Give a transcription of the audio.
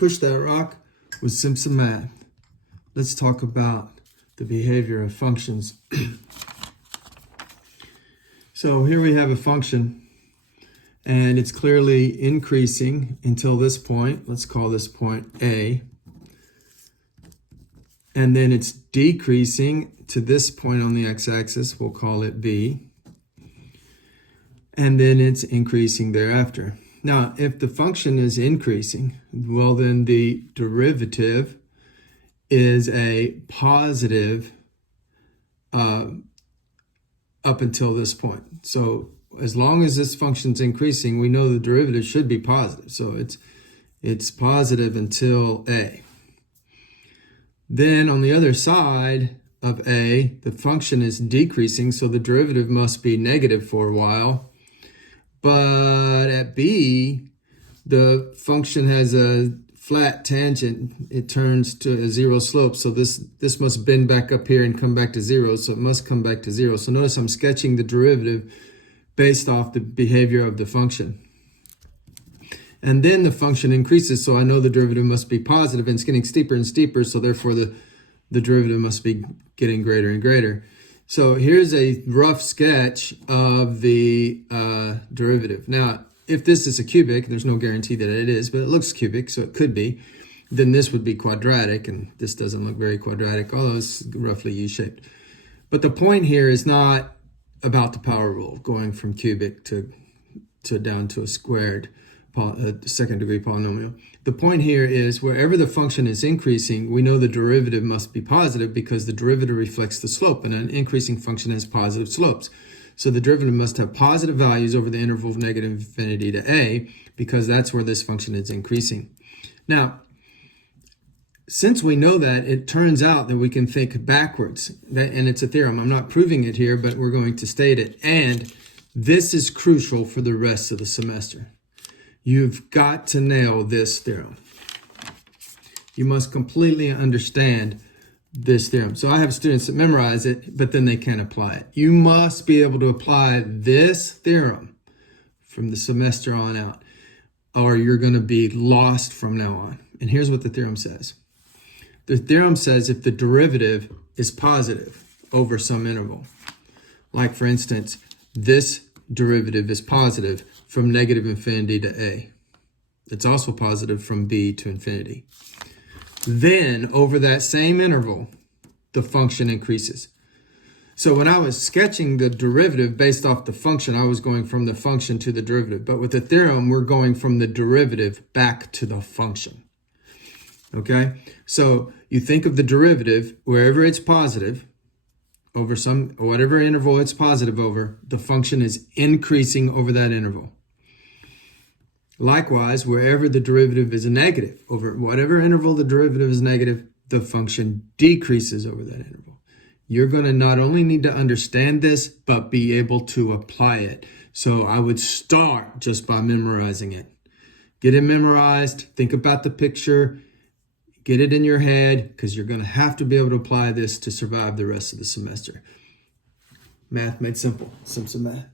push that rock with Simpson math. Let's talk about the behavior of functions. So here we have a function, and it's clearly increasing until this point. Let's call this point A. And then it's decreasing to this point on the x-axis. We'll call it B. And then it's increasing thereafter. Now, if the function is increasing, well, then the derivative is a positive up until this point. So as long as this function's increasing, we know the derivative should be positive. So it's positive until A. Then on the other side of A, the function is decreasing, so the derivative must be negative for a while. But at B, the function has a flat tangent. It turns to a zero slope. So this must bend back up here and come back to zero. So it must come back to zero. So notice I'm sketching the derivative based off the behavior of the function. And then the function increases. So I know the derivative must be positive, and it's getting steeper and steeper. So therefore the derivative must be getting greater and greater. So here's a rough sketch of the derivative. Now, if this is a cubic, there's no guarantee that it is, but it looks cubic, so it could be, then this would be quadratic, and this doesn't look very quadratic, although it's roughly U-shaped. But the point here is not about the power rule, going from cubic to down to a squared second degree polynomial. The point here is wherever the function is increasing, we know the derivative must be positive because the derivative reflects the slope, and an increasing function has positive slopes. So the derivative must have positive values over the interval of negative infinity to A, because that's where this function is increasing. Now, since we know that, it turns out that we can think backwards, and it's a theorem. I'm not proving it here, but we're going to state it. And this is crucial for the rest of the semester. You've got to nail this theorem. You must completely understand this theorem. So I have students that memorize it, but then they can't apply it. You must be able to apply this theorem from the semester on out, or you're going to be lost from now on. And here's what the theorem says. The theorem says if the derivative is positive over some interval, like for instance, this derivative is positive from negative infinity to A. It's also positive from B to infinity. Then, over that same interval, the function increases. So when I was sketching the derivative based off the function, I was going from the function to the derivative. But with the theorem, we're going from the derivative back to the function. Okay? So you think of the derivative, wherever it's positive, over whatever interval it's positive over, the function is increasing over that interval. Likewise, wherever the derivative is negative, over whatever interval the derivative is negative, the function decreases over that interval. You're going to not only need to understand this, but be able to apply it. So I would start just by memorizing it. Get it memorized, think about the picture, get it in your head, because you're going to have to be able to apply this to survive the rest of the semester. Math made simple. Simpson Math.